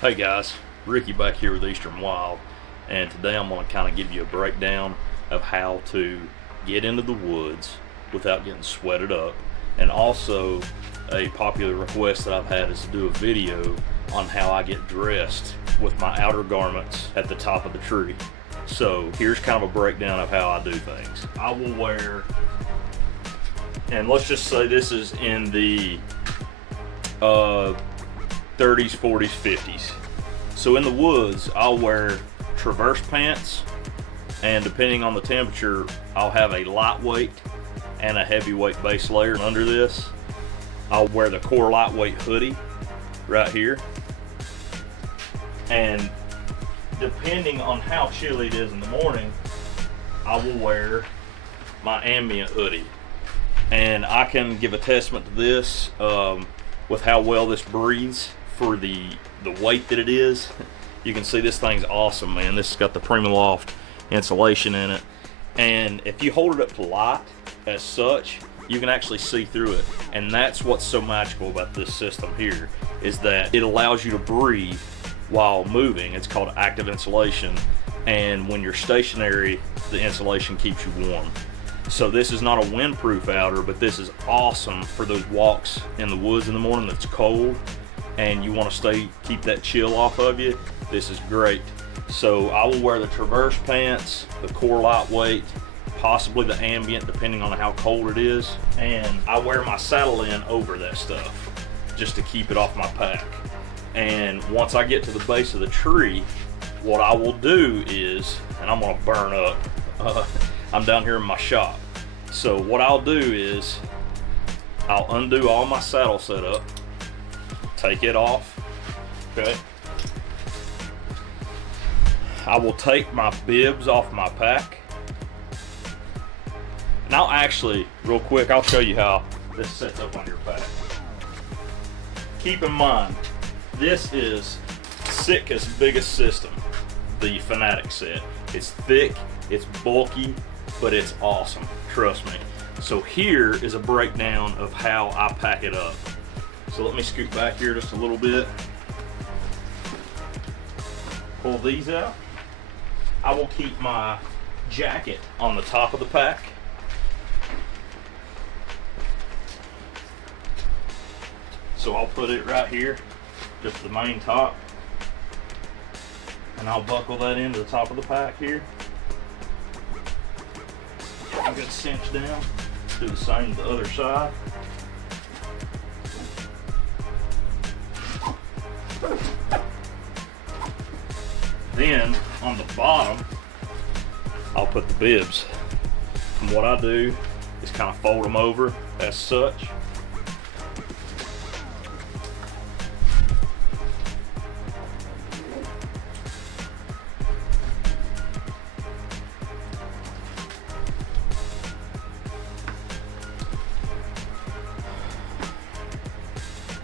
Hey guys, Ricky back here with Eastern Wild, and today I'm going to kind of give you a breakdown of how to get into the woods without getting sweated up, and also a popular request that I've had is to do a video on how I get dressed with my outer garments at the top of the tree. So here's kind of a breakdown of how I do things. I will wear, and let's just say this is in the 30s, 40s, 50s. So in the woods, I'll wear traverse pants, and depending on the temperature, I'll have a lightweight and a heavyweight base layer under this. I'll wear the core lightweight hoodie right here. And depending on how chilly it is in the morning, I will wear my ambient hoodie. And I can give a testament to this with how well this breathes for the weight that it is. You can see this thing's awesome, man. This has got the PrimaLoft insulation in it, and if you hold it up to light as such, you can actually see through it. And that's what's so magical about this system here, is that it allows you to breathe while moving. It's called active insulation, and when you're stationary, the insulation keeps you warm. So this is not a windproof outer, but this is awesome for those walks in the woods in the morning that's cold and you want to keep that chill off of you. This is great. So I will wear the traverse pants, the core lightweight, possibly the ambient depending on how cold it is, and I wear my saddle in over that stuff just to keep it off my pack. And once I get to the base of the tree, what I will do is, and I'm gonna burn up, I'm down here in my shop. So what I'll do is I'll undo all my saddle setup, take it off, okay? I will take my bibs off my pack. And I'll actually, real quick, I'll show you how this sets up on your pack. Keep in mind, this is Sitka's biggest system, the Fanatic set. It's thick, it's bulky, but it's awesome, trust me. So here is a breakdown of how I pack it up. So let me scoot back here just a little bit. Pull these out. I will keep my jacket on the top of the pack. So I'll put it right here, just the main top. And I'll buckle that into the top of the pack here. I'm gonna cinch down, do the same to the other side. Then on the bottom, I'll put the bibs. And what I do is kind of fold them over as such.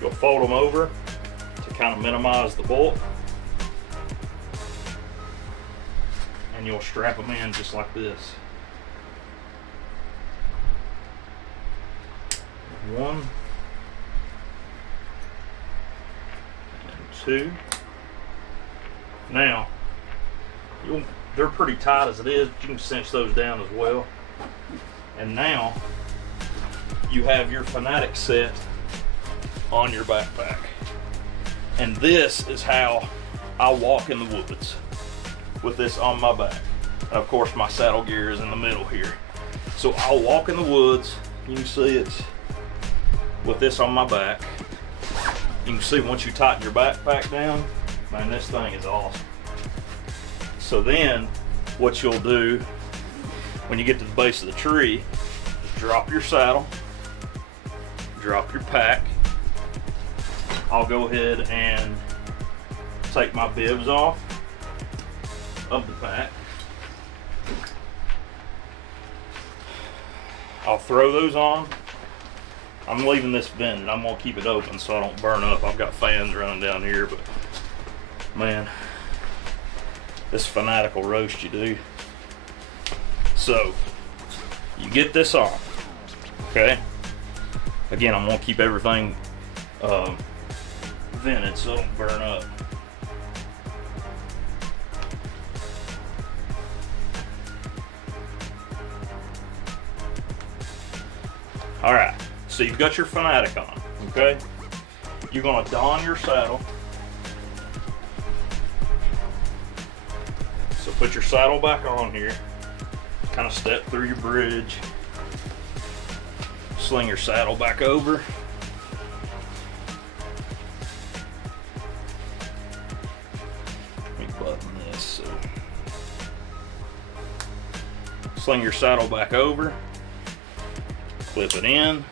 You'll fold them over to kind of minimize the bulk. And you'll strap them in just like this. One and two. Now, they're pretty tight as it is, but you can cinch those down as well. And now you have your Fanatic set on your backpack. And this is how I walk in the woods, with this on my back. And of course my saddle gear is in the middle here. So I'll walk in the woods. You can see it's with this on my back. You can see once you tighten your backpack down, man, this thing is awesome. So then what you'll do when you get to the base of the tree is drop your saddle, drop your pack. I'll go ahead and take my bibs off of the pack. I'll throw those on. I'm leaving this vented. I'm gonna keep it open so I don't burn up. I've got fans running down here, but man, this Fanatic will roast you, dude. So you get this on, okay? Again, I'm gonna keep everything vented so it don't burn up. All right, so you've got your Fanatic on, okay? You're gonna don your saddle. So put your saddle back on here, kind of step through your bridge, sling your saddle back over. Let me button this. So. Sling your saddle back over, clip it in,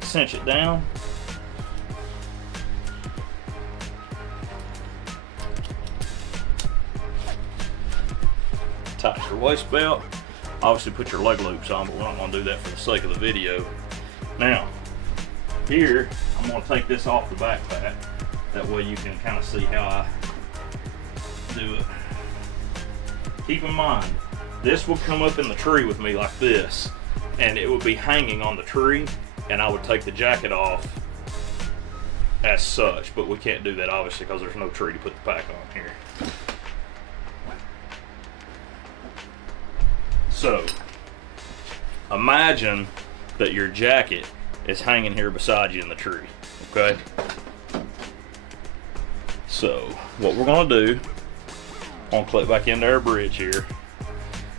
cinch it down. Tighten your waist belt. Obviously put your leg loops on, but we're not going to do that for the sake of the video. Now, here, I'm going to take this off the backpack. That way you can kind of see how I do it. Keep in mind, this will come up in the tree with me like this, and it would be hanging on the tree, and I would take the jacket off as such, but we can't do that obviously because there's no tree to put the pack on here. So, imagine that your jacket is hanging here beside you in the tree, okay? So, what we're gonna do, I'm gonna clip back into our bridge here.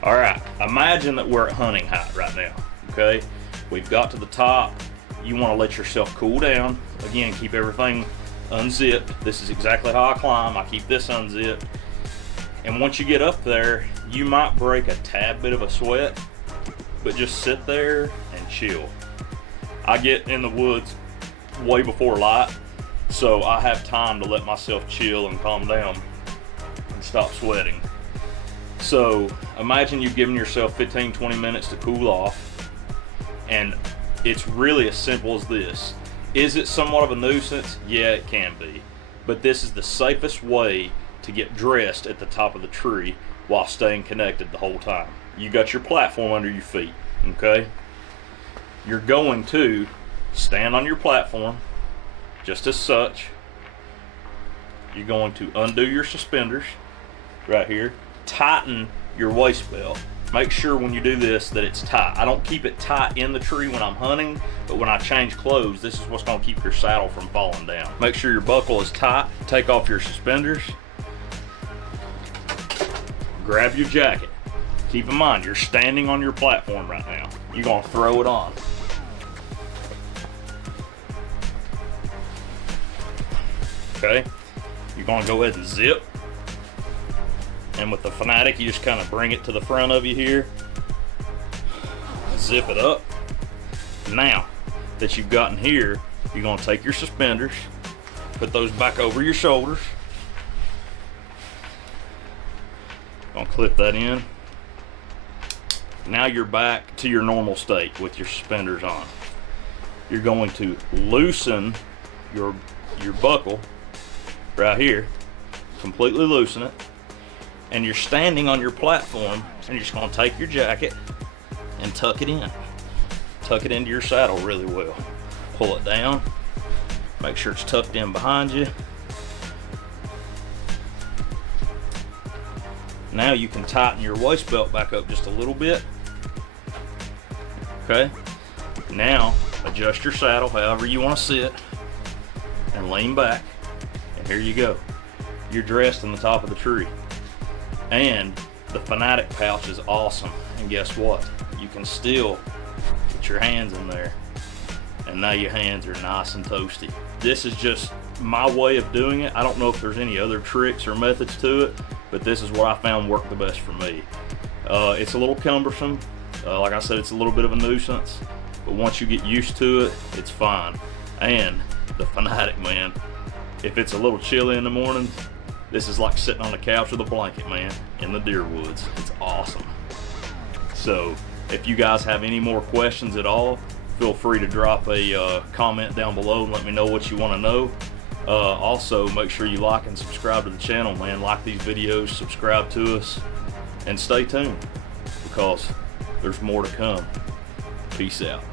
All right, imagine that we're at hunting height right now, okay? We've got to the top. You wanna let yourself cool down. Again, keep everything unzipped. This is exactly how I climb. I keep this unzipped. And once you get up there, you might break a tad bit of a sweat, but just sit there and chill. I get in the woods way before light, so I have time to let myself chill and calm down and stop sweating. So imagine you've given yourself 15-20 minutes to cool off, and it's really as simple as this. Is it somewhat of a nuisance? Yeah, it can be, but this is the safest way to get dressed at the top of the tree while staying connected the whole time. You got your platform under your feet, okay? You're going to stand on your platform just as such. You're going to undo your suspenders right here. Tighten your waist belt. Make sure when you do this that it's tight. I don't keep it tight in the tree when I'm hunting, but when I change clothes, this is what's gonna keep your saddle from falling down. Make sure your buckle is tight. Take off your suspenders. Grab your jacket. Keep in mind, you're standing on your platform right now. You're gonna throw it on. Okay, you're gonna go ahead and zip. And with the Fanatic, you just kind of bring it to the front of you here. Zip it up. Now that you've gotten here, you're gonna take your suspenders, put those back over your shoulders. Gonna clip that in. Now you're back to your normal state with your suspenders on. You're going to loosen your buckle right here, completely loosen it, and you're standing on your platform, and you're just gonna take your jacket and tuck it in. Tuck it into your saddle really well. Pull it down, make sure it's tucked in behind you. Now you can tighten your waist belt back up just a little bit. Okay, now adjust your saddle however you want to sit and lean back, and here you go. You're dressed in the top of the tree. And the Fanatic pouch is awesome, and guess what? You can still get your hands in there, and now your hands are nice and toasty. This is just my way of doing it. I don't know if there's any other tricks or methods to it, but this is what I found worked the best for me. It's a little cumbersome. Like I said, it's a little bit of a nuisance, but once you get used to it, it's fine. And the Fanatic, man, if it's a little chilly in the morning, this is like sitting on the couch with a blanket, man, in the deer woods. It's awesome. So if you guys have any more questions at all, feel free to drop a comment down below and let me know what you want to know. Also, make sure you like and subscribe to the channel, man. Like these videos, subscribe to us, and stay tuned because there's more to come. Peace out.